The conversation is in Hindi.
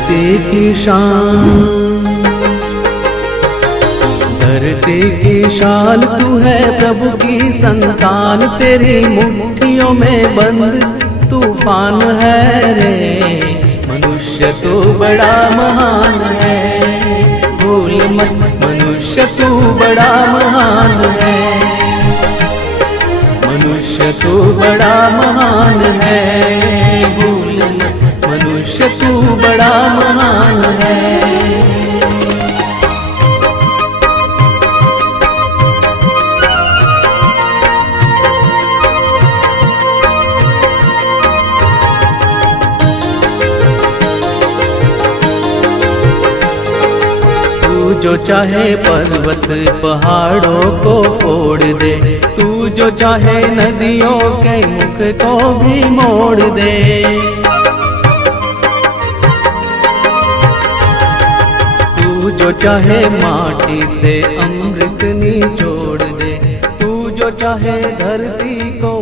धरती की शान, धरती की शान तू है प्रभु की संतान, तेरी मुट्ठियों में बंद तूफान है रे। मनुष्य तू बड़ा महान है, भूल मत मनुष्य तू बड़ा महान है, मनुष्य तू बड़ा महान है, भूल मत मनुष्य तू बड़ा महान है। तू जो चाहे पर्वत पहाड़ों को फोड़ दे, तू जो चाहे नदियों के मुख को भी मोड़ दे। तू जो चाहे माटी से अमृत निचोड़ दे, तू जो चाहे धरती को